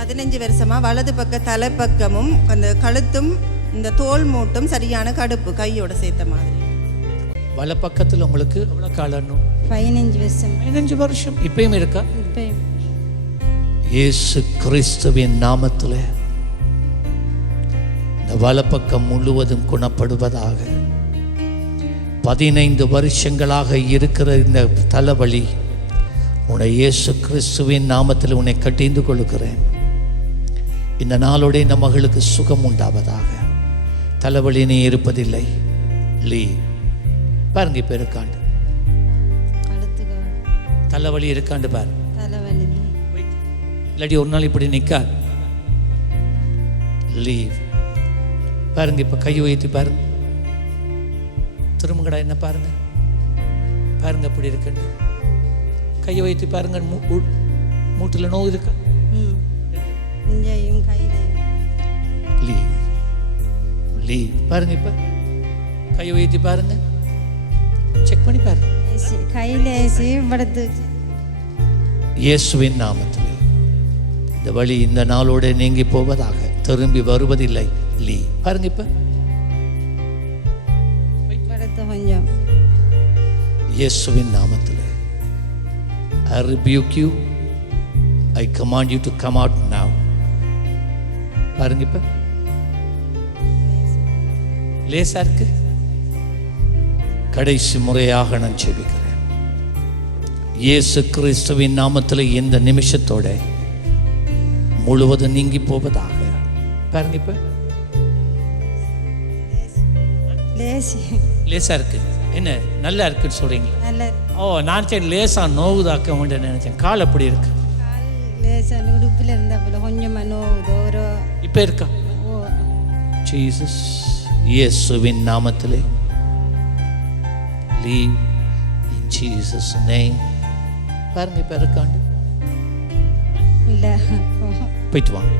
பதினஞ்சு வருஷமா வலது பக்க தலைப்பக்கமும் அந்த கழுத்தும் இந்த தோல் மூட்டும் சரியான கடுப்பு கையோட சேர்த்த மாதிரி. வல பக்கத்தில் உங்களுக்கு எவ்வளோ காலணும் பதினஞ்சு வருஷம். பதினஞ்சு வருஷம். இப்பயும் இருக்கா? இப்போ இயேசு கிறிஸ்துவின் நாமத்தில் இந்த வலப்பக்கம் முழுவதும் குணப்படுவதாக பதினைந்து வருஷங்களாக இருக்கிற இந்த தலைவலி உன்னை இயேசு கிறிஸ்துவின் நாமத்தில் உன்னை கட்டிந்து கொள்கிறேன் இந்த நாளோட இந்த மகளுக்கு சுகம் உண்டாவதாக. தலைவலி நீ இருப்பதில்லை. லீ. பாருங்க இப்போ இருக்காண்டு. தலைவலி இருக்காண்டு பாரு. தலைவலி இல்லாட்டி ஒரு நாள் இப்படி நிற்காது லீவ் பாருங்க இப்போ கை உயர்த்தி பாருங்க திரும்பங்கடா என்ன பாருங்க? பாருங்க அப்படி இருக்குன்னு. கையை உயர்த்தி பாருங்க. மூ- மூட்டுல நோவு இருக்கா? ம். இங்கேயும் கையிலையும் லீவ் லீவ் பாருங்க இப்போ. கை உயர்த்தி பாருங்க. செக் பண்ணி பாருங்க. கையில் இயேசுவின் நாமத்தில். இந்த வழி இந்த நாளோட நீங்கி போவதாக. திரும்பி வருவதில்லை. லீ பாருங்க இப்போ. இயேசுவின் நாமத்தில். Rebuke you. I command you to come out now. பாருங்க இப்ப. லேசா இருக்கு. கடைசி முறையாக நான் செபிக்கிறேன் இயேசு கிறிஸ்துவின் நாமத்தில் இந்த நிமிஷத்தோட முழுவதும் நீங்கி போவதாக. பாருங்க இப்ப. லேசி. இருக்கு. என்ன? நல்லா இருக்குன்னு சொல்றீங்களா? நல்ல ஓ நான் சரி லேசா நோவுதாக்க வேண்டிய நினைச்சேன். கால் அப்படி இருக்கு. லேசாக உடுப்பில் இருந்தால் போல கொஞ்சமாக நோவுது ஒரு இப்போ இருக்கா ஜீசஸ் இயேசுவின் நாமத்திலே லீவ் இன் ஜீசஸ் நேம் பாருங்க இப்போ இருக்காண்டு இல்லை போயிட்டு வாங்க